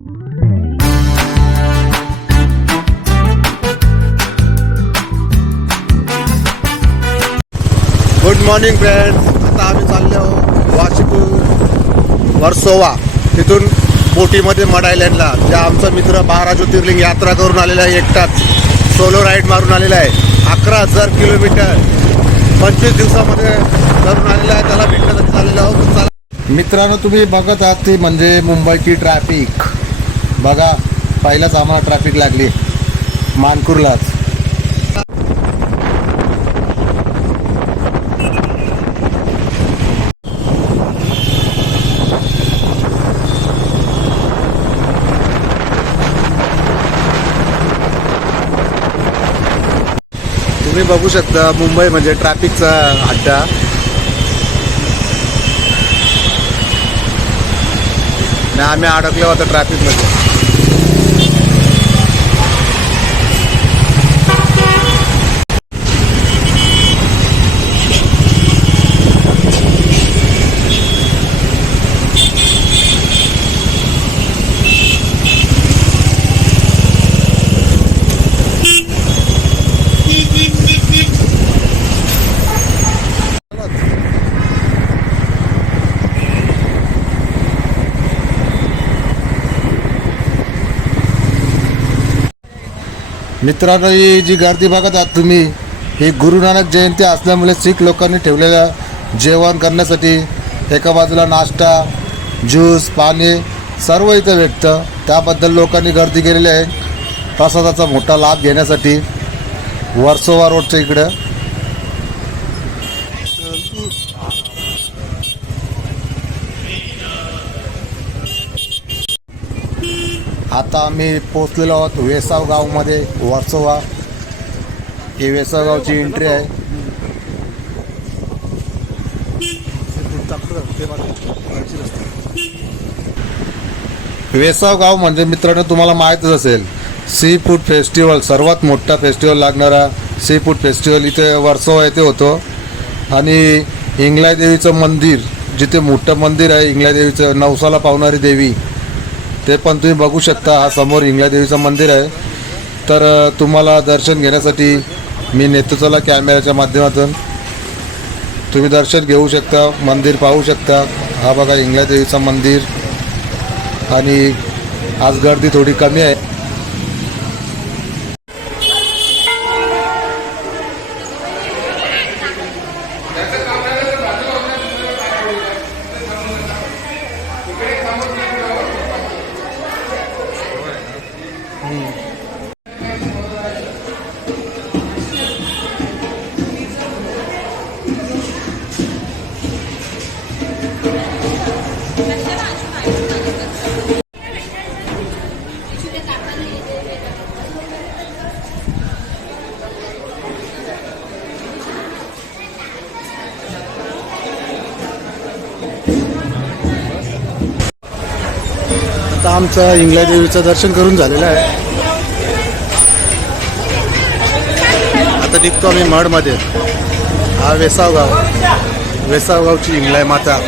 Good morning friends. आता आम्ही चाललो वाशीतून वर्सोवा, तिथून बोटीमध्ये मड आयलँडला. जे आमचा मित्र 12 ज्योतिर्लिंग यात्रा करून आलेला आहे, एकटाच सोलो राईड मारून आलेला आहे. 11,000 किलोमीटर 25 दिवसामध्ये करून आलेला आहे. त्याला भेटण्यासाठी चाललेलो आहोत. चला मित्रांनो, तुम्ही बघत आहात ती म्हणजे मुंबईची ट्रॅफिक. बघा, पहिलाच आम्हाला ट्रॅफिक लागली मानकुरलाच. तुम्ही बघू शकता मुंबई म्हणजे ट्रॅफिकचा अड्डा. आणि आम्ही अडकलो होतो ट्रॅफिकमध्ये. मित्रांनो, ही जी गर्दी बघत आहात तुम्ही, ही गुरु नानक जयंती असल्यामुळे शीख लोकांनी ठेवलेलं जेवण करण्यासाठी. एका बाजूला नाश्ता, ज्यूस, पाणी सर्व इथं भेटतं. त्याबद्दल लोकांनी गर्दी केलेली आहे प्रसादाचा मोठा लाभ घेण्यासाठी वर्सोवा रोडच्या इकडं. आता आम्ही पोचलेलो आहोत वेसाव गावमध्ये, वर्सोवा. ही वेसाव गावची एंट्री आहे. वेसाव गाव म्हणजे मित्रांनो तुम्हाला माहीतच असेल, सी फूड फेस्टिवल, सर्वात मोठा फेस्टिवल लागणारा सी फूड फेस्टिवल इथे वर्सोवा येथे होतो. आणि इंगलाई देवीचं मंदिर, जिथे मोठं मंदिर आहे इंगलाई देवीचं, नवसाला पावणारी देवी, ते पण तुम्ही बघू शकता. हा समोर इंगलाई देवीचं मंदिर आहे. तर तुम्हाला दर्शन घेण्यासाठी मी नेतो चला कॅमेऱ्याच्या माध्यमातून. तुम्ही दर्शन घेऊ शकता, मंदिर पाहू शकता. हा बघा इंगलाई देवीचं मंदिर. आणि आज गर्दी थोडी कमी आहे. आता आमचं इंगलाई देवीचं दर्शन करून झालेलं आहे. आता निघतो आम्ही मडमध्ये. हा वेसाव गाव, वेसाव गावची इंगलाई माता.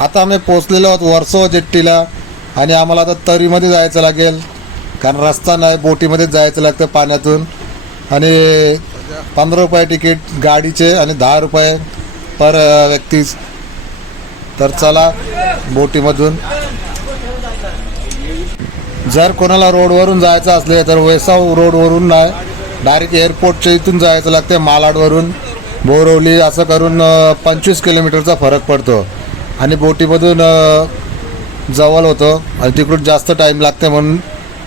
आता आम्ही पोचलेलो आहोत वर्सोवा जेट्टीला. आणि आम्हाला आता तरीमध्ये जायचं लागेल, कारण रस्ता नाही, बोटीमध्येच जायचं लागतं पाण्यातून. आणि 15 रुपये तिकीट गाडीचे आणि 10 रुपये पर व्यक्ती. तर चला बोटीमधून. जर कोणाला रोडवरून जायचं असले तर वेसाव रोडवरून नाही, डायरेक्ट एअरपोर्टच्या इथून जायचं लागते, मालाडवरून बोरवली असं करून 25 किलोमीटरचा फरक पडतो. आणि बोटीमधून जवळ होतं आणि तिकडून जास्त टाईम लागते, म्हणून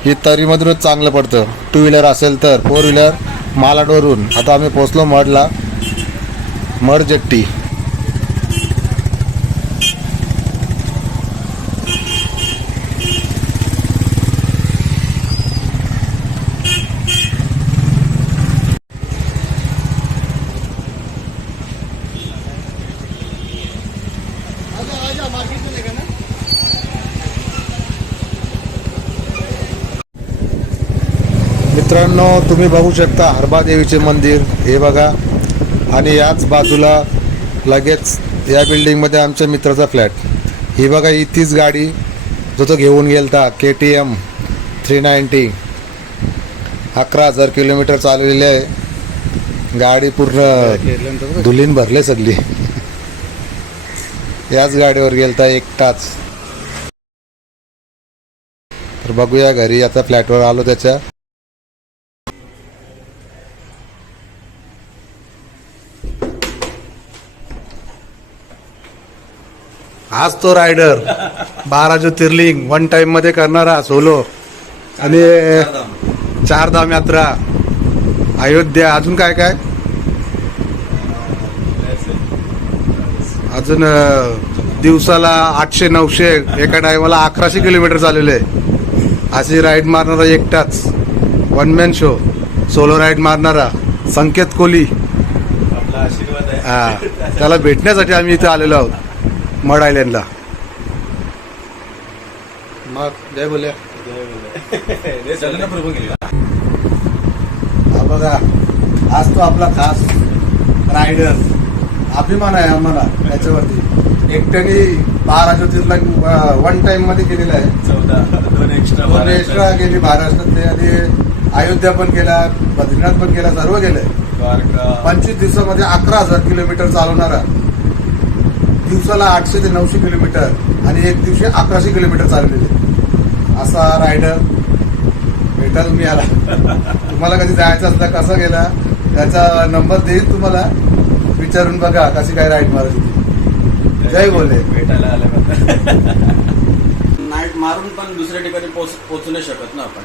ही तरीमधूनच चांगलं पडतं. 2 व्हीलर असेल तर. 4 व्हीलर मालाडवरून. आता आम्ही पोचलो मडला, मड जेट्टी. मित्रांनो, तुम्ही बघू शकता हरबा देवीचे मंदिर हे बघा, आणि याच बाजूला लगेच या बिल्डिंगमध्ये आमच्या मित्राचा फ्लॅट. ही बघा, ही तीच गाडी जो तो घेऊन गेलता KTM 390. 11,000 किलोमीटर चालवलेली आहे गाडी, पूर्ण धुलीन भरले सगळी. याच गाडीवर गेलता एकटाच. तर बघूया घरी, आता फ्लॅटवर आलो त्याच्या. आज तो रायडर 12 ज्योतिर्लिंग वन टाइम मध्ये करणारा सोलो, आणि 4 धाम यात्रा, अयोध्या, अजून काय काय अजून दिवसाला 800-900, एका टायमाला 1100 किलोमीटर चाललेले. अशी राईड मारणारा एकटाच, one man show solo ride मारणारा संकेत कोहली. हा, त्याला भेटण्यासाठी आम्ही इथे आलेलो आहोत मड आयलँडला. मग जय बोले. हा बघा, आज तो आपला खास रायडर, अभिमान आहे आम्हाला त्याच्यावरती. एकट्याने 12 ज्योतिर्लिंग वन टाइम मध्ये केलेला आहे. 2 एक्स्ट्रा गेली महाराष्ट्रातले, आणि अयोध्या पण केला, बद्रीनाथ पण केला, सर्व गेले. 25 दिवसामध्ये 11,000 किलोमीटर चालवणारा, दिवसाला 800 ते 900 किलोमीटर, आणि एक दिवशी 1100 किलोमीटर चाललेले असा रायडर भेटा तुम्ही आला. तुम्हाला कधी जायचं असलं, कसा गेला, त्याचा नंबर देईल तुम्हाला, विचारून बघा कशी काय राईड मारायची. जय बोले. भेटायला आलं नाईट मारून पण दुसऱ्या ठिकाणी पोहोचू नाही शकत ना आपण.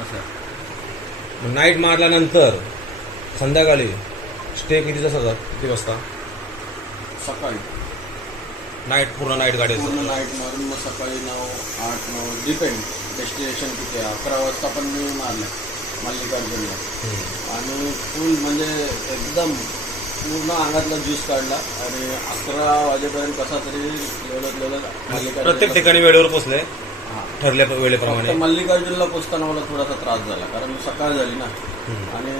असं नाईट मारल्यानंतर संध्याकाळी स्टे किती वाजता? सकाळी नाईट, पूर्ण नाईट गाडी पूर्ण नाईट मारून मग सकाळी 9-8-9 डिपेंड डेस्टिनेशन किती. 11 वाजता पण मी मारलं मल्लिकार्जुनला, आणि फुल म्हणजे एकदम पूर्ण अंगातला ज्यूस काढला, आणि 11 वाजेपर्यंत कसा तरी लेवलत मल्लिकार्जुन प्रत्येक ठिकाणी वेळेवर पोहोचले ठरल्या वेळेप्रमाणे. मल्लिकार्जुनला पोचताना मला थोडासा त्रास झाला, कारण सकाळ झाली ना, आणि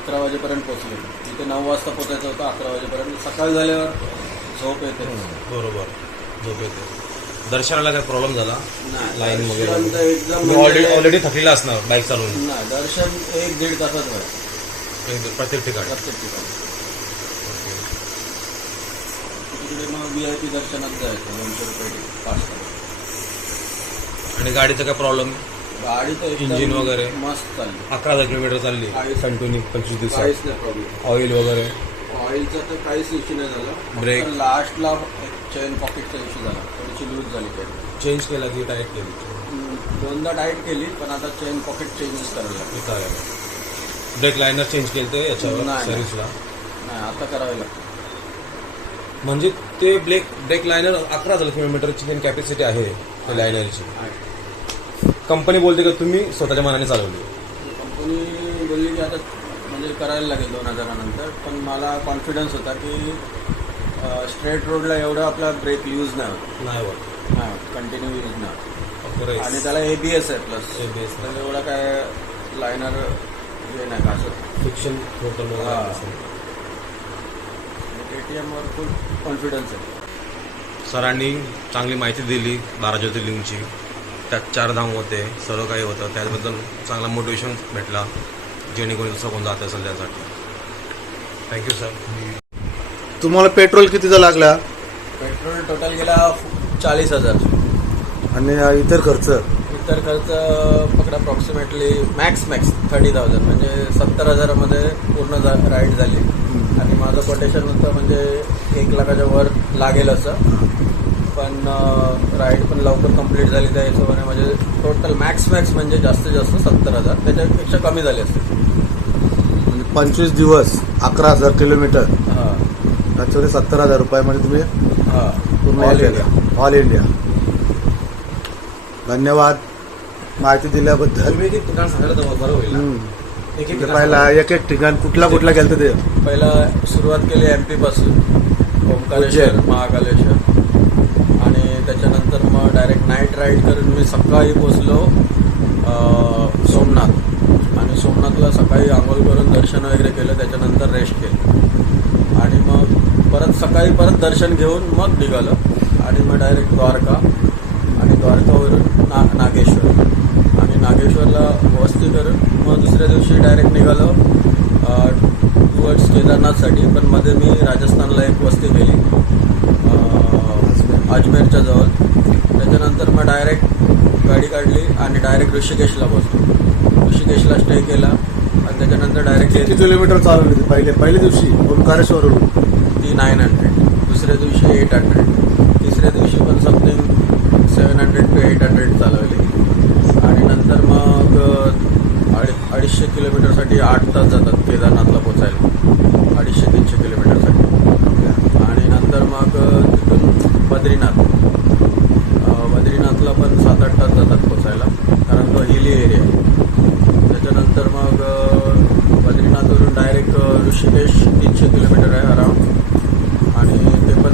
11 वाजेपर्यंत पोचले. तिथे 9 वाजता पोचायचं होतं, 11 वाजेपर्यंत. सकाळ झाल्यावर झोप येते. बरोबर, झोप येते. दर्शनाला काय प्रॉब्लेम झाला? लाईन वगैरे एकदम ऑलरेडी थकलेला असणार बाईक चालवून. नाही, दर्शन 1-1.5 तासात व्हायचं प्रत्येक ठिकाणी. तिकडे मग VIP दर्शनात जायचं, 200 रुपये पास. आणि गाडीचा काय प्रॉब्लेम? गाडी तर इंजिन वगैरे मस्त चालली. 11,000 किलोमीटर चालली कंटिन्यू 25 दिवसात. काहीच नाही प्रॉब्लेम. ऑइल वगैरे ऑइलचा तर काहीच इश्यू नाही झाला. ब्रेक लास्टला चेन पॉकेटचा इश्यू झाला, थोडीशी लूज झाली. चेंज केला की टाईट केली? 2दा टाईट केली, पण आता चेन पॉकेट चेंजेस करायला लागली. ब्रेक लायनर चेंज केलं तर याच्यावर नाही. सर्व्हिसला? नाही, आता करावे लागतं. म्हणजे ते ब्रेक लायनर 11,000 किलोमीटरची कॅपॅसिटी आहे त्या लायनरची. कंपनी बोलते का तुम्ही स्वतःच्या मनाने चालवली? कंपनी बोलली की आता म्हणजे करायला लागेल 2000 नंतर, पण मला कॉन्फिडन्स होता की स्ट्रेट रोडला एवढं आपला ब्रेक यूज नाही होत. नाही कंटिन्यू यूज नाही, आणि त्याला ABS आहे प्लस. ABS तर एवढा काय लायनर हे नाही का, असं फिक्शन टोटल. KTMवर फुल कॉन्फिडन्स आहे. सरांनी चांगली माहिती दिली 12 ज्योतिर्लिंगची. त्यात 4 धाम होते, सर्व काही होतं, त्याबद्दल चांगला मोटिवेशन भेटला, जेणेकरून दुसरं कोण जात असेल त्यासाठी. Thank you sir. तुम्हाला पेट्रोल कितीचा लागला? पेट्रोल टोटल गेला 40,000, आणि इतर खर्च पकडा अप्रॉक्सिमेटली मॅक्स 30,000, म्हणजे 70,000मध्ये पूर्ण राईड झाली. आणि माझं कोटेशन होतं म्हणजे 1 लाखाच्या वर लागेल असं, पण राईड पण लवकर कंप्लीट झाली त्या हिशोबाने. म्हणजे टोटल मॅक्स म्हणजे जास्तीत जास्त 70,000, त्याच्यापेक्षा कमी झाले असते. म्हणजे 25 दिवस 11,000 किलोमीटर, हां, त्याच्यावर 70,000 रुपयामध्ये तुम्ही पूर्ण ऑल इंडिया. धन्यवाद माहिती दिल्याबद्दल. तुम्ही एक ठिकाण सांगायला तर बरं होईल. पहिला एक ठिकाण कुठला गेलं ते? पहिला सुरुवात केली MP पासून, ओंकारेश्वर, महाकालेश्वर, आणि त्याच्यानंतर मग डायरेक्ट नाईट राईड करून मी सकाळी पोचलो सोमनाथ. आणि सोमनाथला सकाळी आंघोळ करून दर्शन वगैरे केलं, त्याच्यानंतर रेस्ट केलं आणि मग परत सकाळी परत दर्शन घेऊन मग निघालो आणि मग डायरेक्ट द्वारका आणि द्वारकावरून नागेश्वर आणि नागेश्वरला वस्ती करून मग दुसऱ्या दिवशी डायरेक्ट निघालो टुवर्ड्स केदारनाथसाठी. पण मध्ये मी राजस्थानला एक वस्ती केली अजमेरच्या जवळ. त्याच्यानंतर मग डायरेक्ट गाडी काढली आणि डायरेक्ट ऋषिकेशला पोचलो. ऋषिकेशला स्टे केला आणि त्याच्यानंतर डायरेक्ट किती किलोमीटर चालवली होती पहिल्या दिवशी ओंकारेश्वरवरून? ती 900, दुसऱ्या दिवशी 800, तिसऱ्या दिवशी पण समथिंग 700 to 800 चालवली. आणि नंतर मग 250 किलोमीटरसाठी 8 तास जातात केदारनाथला पोचायला, 250-300 किलोमीटरसाठी. आणि नंतर मग तिथून बद्रीनाथला पण 7-8 तास जातात पोचायला, कारण तो हिली एरिया आहे. त्याच्यानंतर मग बद्रीनाथवरून डायरेक्ट ऋषिकेश 300 किलोमीटर आहे अराउंड. आणि ते पण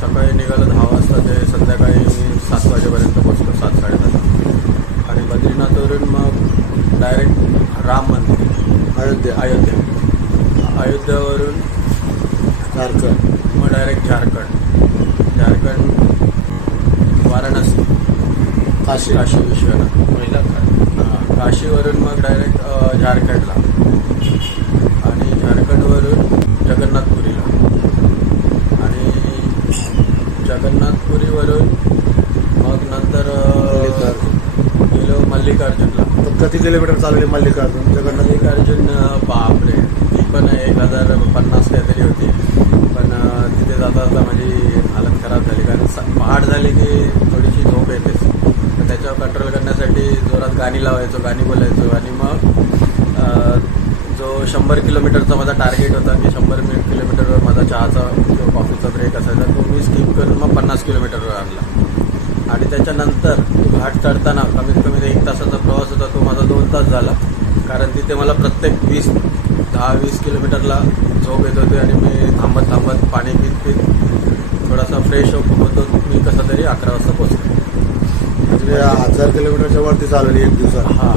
सकाळी निघालं 10 वाजता, ते संध्याकाळी 7 वाजेपर्यंत पोचलो, 7-7:30. आणि बद्रीनाथवरून मग डायरेक्ट राम मंदिर अयोध्यावरून झारखंड, मग डायरेक्ट झारखंड वाराणसी, काशी. काशी विश्वनाथ, काशीवरून मग डायरेक्ट झारखंडला आणि झारखंडवरून जगन्नाथपुरीला आणि जगन्नाथपुरीवरून मग नंतर गेलो मल्लिकार्जुनला. किती किलोमीटर चालवली मल्लिकार्जुन मल्लिकार्जुन? बापरे, ती पण 1050 काहीतरी होती. पण तिथे जाता जाता माझी हालत खराब झाली, कारण पहाड झाली की थोडीशी झोप येतेच. तर त्याच्यावर कंट्रोल करण्यासाठी जोरात गाणी लावायचो, गाणी बोलायचो. आणि मग जो 100 किलोमीटरचा माझा टार्गेट होता की 100 किलोमीटरवर माझा चहाचा किंवा कॉफीचा ब्रेक असायचा, तो मी स्किप करून मग 50 किलोमीटरवर आणला. आणि त्याच्यानंतर घाट चढताना कमीत कमी 1 तासाचा प्रवास होता, तो माझा 2 तास झाला. कारण तिथे मला प्रत्येक 10-20 किलोमीटरला झोप येत होती आणि मी थांबत पाणी पीत थोडासा फ्रेश होतो. मी कसा तरी 11 वाजता पोचलो. म्हणजे 1000 किलोमीटरच्या वरती चालवली एक दिवसात. हां.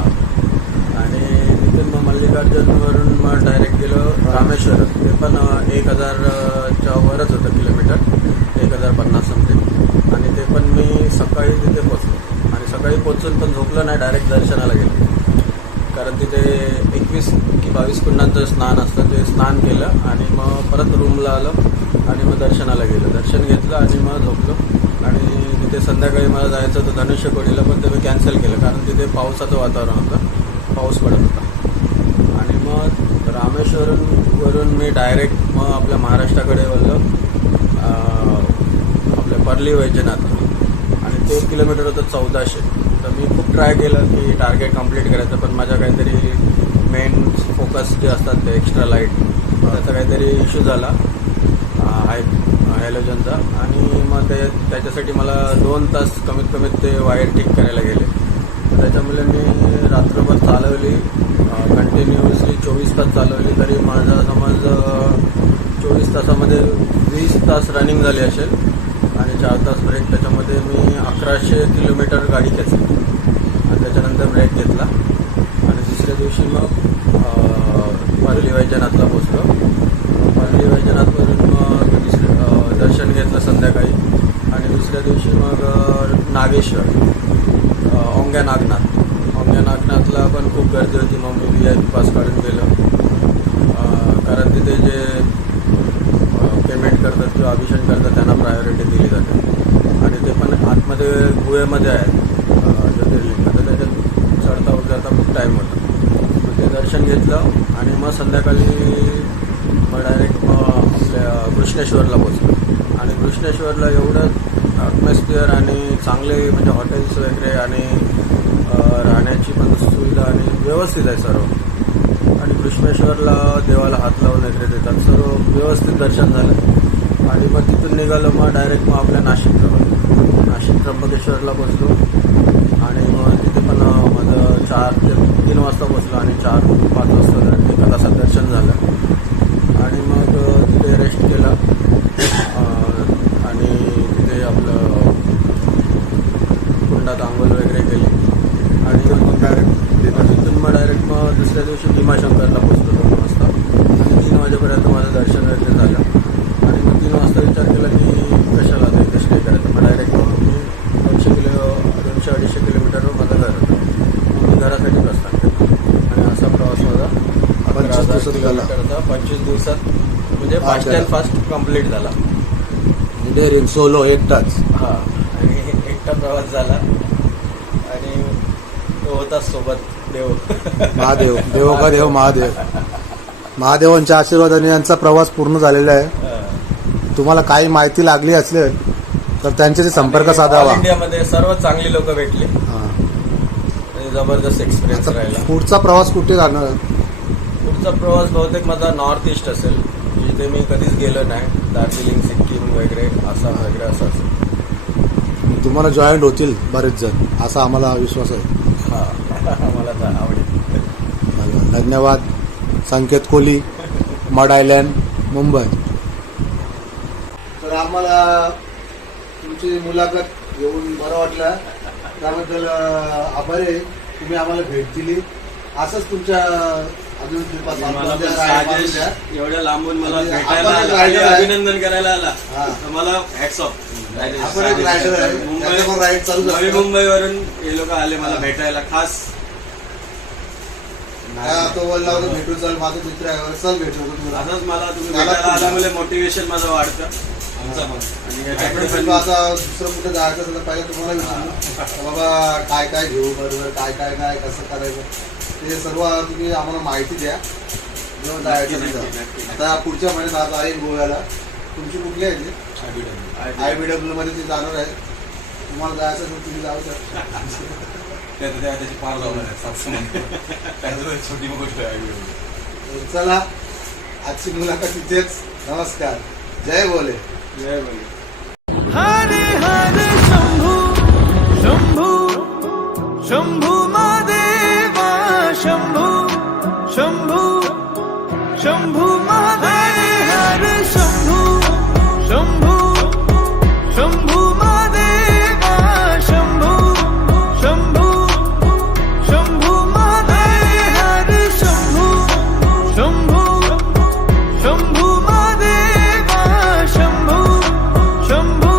आणि तिथून मग मल्लिकार्जुनवरून मग डायरेक्ट गेलो रामेश्वर. ते पण 1000च्या वरच होतं किलोमीटर, 1050 समथिंग. आणि ते पण मी सकाळी तिथे पोचलो आणि सकाळी पोचून पण झोपलो नाही, डायरेक्ट दर्शनाला गेलो. कारण तिथे 21 की 22 कुंडांचं स्नान असतं, ते स्नान केलं आणि मग परत रूमला आलो आणि मग दर्शनाला गेलो. दर्शन घेतलं आणि मग झोपलो. आणि तिथे संध्याकाळी मला जायचं होतं धनुष्यकोडीला, पण ते मी कॅन्सल केलं कारण तिथे पावसाचं वातावरण होतं, पाऊस पडत होता. आणि मग रामेश्वरवरून मी डायरेक्ट मग आपल्या महाराष्ट्राकडे वळलो, आपल्या पर्ली वैजनाथ. आणि ते किलोमीटर होतं 1400. तर मी खूप ट्राय केलं की टार्गेट कंप्लीट करायचं, पण माझ्या काहीतरी मेन फोकस जे असतात ते एक्स्ट्रा लाईट, त्याचा काहीतरी इश्यू झाला हॅलोजनचा. आणि मग त्याच्यासाठी मला 2 तास कमीत कमी ते वायर ठीक करायला गेले. त्याच्यामुळे मी रात्रभर चालवली, कंटिन्युअसली 24 तास चालवली. तरी माझा समज 24 तासामध्ये 20 तास रनिंग झाली असेल आणि 4 तास ब्रेक. त्याच्यामध्ये मी 1100 किलोमीटर गाडी खेचली आणि त्याच्यानंतर ब्रेक घेतला. आणि दुसऱ्या दिवशी मग पर्ली वैजनाथला पोचलो. पर्ली वैजनाथवरून मग दर्शन घेतलं संध्याकाळी. आणि दुसऱ्या दिवशी मग नागेश्वर, औंग्या नागनाथला पण खूप गर्दी होती. मग मी VIP पास काढून गेलो, कारण तिथे जे पेमेंट करतात किंवा अभिषेक करतात त्यांना प्रायोरिटी दिली जाते. आणि ते पण आतमध्ये गुहेमध्ये आहे ज्योतिर्लिंग, तर त्याच्यात चढता उतरता खूप टाईम होता. मग ते दर्शन घेतलं आणि मग संध्याकाळी मग डायरेक्ट मग आपल्या कृष्णेश्वरला पोचलो. आणि कृष्णेश्वरला एवढं ॲटमॉस्फिअर आणि चांगले म्हणजे हॉटेल्स वगैरे आणि राहण्याची पण सुविधा आणि व्यवस्थित आहे सर्व. आणि कृष्णेश्वरला देवाला हात लावून वगैरे देतात, सर्व व्यवस्थित दर्शन झालं. आणि मग तिथून निघालो मग डायरेक्ट मग आपल्या नाशिक त्र्यंबकेश्वरला पोचलो. आणि मग तिथे पण माझं 4 ते 3 वाजता पोचलो आणि 4-5 वाजता 1 तासात दर्शन झालं. आणि मग तिथे रेस्ट केला आणि तिथे आपलं विचार केला की कशाला आता इथे स्टे करायचं, मग डायरेक्ट मी 200-250 किलोमीटरवर माझं घर होतं. मी घरासाठी प्रस्थान केलं आणि असा प्रवास माझा 25 दिवसात झाला. 25 दिवसात म्हणजे फास्ट अँड फास्ट कम्प्लीट झाला. डेअरिंग सोलो एकटाच. हा, आणि एकटा प्रवास झाला आणि तो होता सोबत देव. महादेव, देव का देव, महादेव. महादेवांच्या आशीर्वादाने यांचा प्रवास पूर्ण झालेला आहे. तुम्हाला काही माहिती लागली असेल तर त्यांच्याशी संपर्क साधावा. ऑल इंडियामध्ये सर्व चांगली लोक भेटली हा. आणि जबरदस्त एक्सपिरियन्स राहिला. पुढचा प्रवास कुठे जाणार? पुढचा प्रवास बहुतेक माझा नॉर्थ ईस्ट असेल, जिथे मी कधीच गेलो नाही. दार्जिलिंग, सिक्कीम वगैरे, आसाम वगैरे असं असेल. तुम्हाला जॉईंट होतील बरेच जण, असा आम्हाला विश्वास आहे. हा, मला तर आवडेल. धन्यवाद. संकेत कोहली, मड आयलँड, मुंबई. तर आम्हाला तुमची मुलाखत घेऊन बरं वाटलं, त्याबद्दल आभारी आहे. तुम्ही आम्हाला भेट दिली. असंच तुमच्या अजून मला पण राजेश एवढ्या लांबून मला आणि भेटायला आपण एक आला आणि rider आहे. अभिनंदन करायला आला, हा. तर मला हॅट्स ऑफ. आपण एक रायडर आहे, त्याच्या पण राईड चालू नवी असतात. मुंबईवरून हे लोक आले मला भेटायला खास. तो बोलला होता भेटून चाल, माझा मित्र आहे, चल भेटू तुला. असंच मला तुम्ही मला भेटायला पण- आल्यामुळे मोटिवेशन माझं वाढतं. आणि याच्यापुढे पण आता दुसरं कुठे जायचं असेल तर पहिलं तुम्हाला विचारू बाबा काय काय घेऊ, बरोबर काय काय नाही, कसं करायचं ते सर्व तुम्ही आम्हाला माहिती द्या. जेव्हा जायचं नक्की, तिथं. नक्की. आता पुढच्या महिन्यात आज आहे गोव्याला. तुमची कुठली आहे ती? IBW मध्ये ती जाणार आहे. तुम्हाला जायचं असेल तुम्ही जाऊ शकता. त्याची फार जाऊन छोटी गोष्ट आहे. चला, आजची मुलाखत इथेच. नमस्कार. जय बोले. जय बोले. हरे हरे शंभू शंभू शंभू महादेवा शंभू शंभू शंभू महादेव हरे शंभू शंभू शंभू महादेवा शंभू शंभू शंभू महादेव हरे शंभू शंभू शंभू महादेवा शंभू शंभू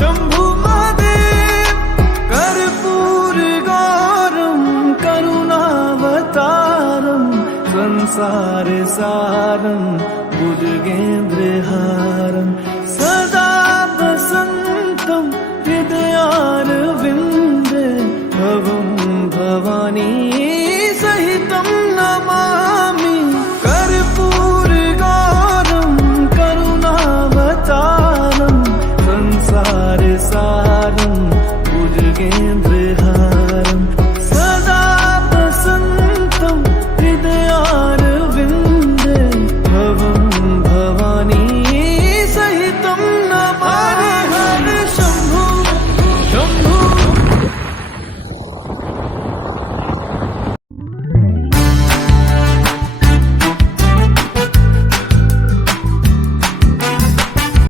शंभू महादेव कर्पूर गौरम करुणावतारम संसार सारम भुजगेन्द्रहारम सदा वसन्तं हृदयारविन्दे भवं भवानी सहितं नमामि कर्पूर गौरम करुणावतारम संसार सारम भुजगेन्द्रहारम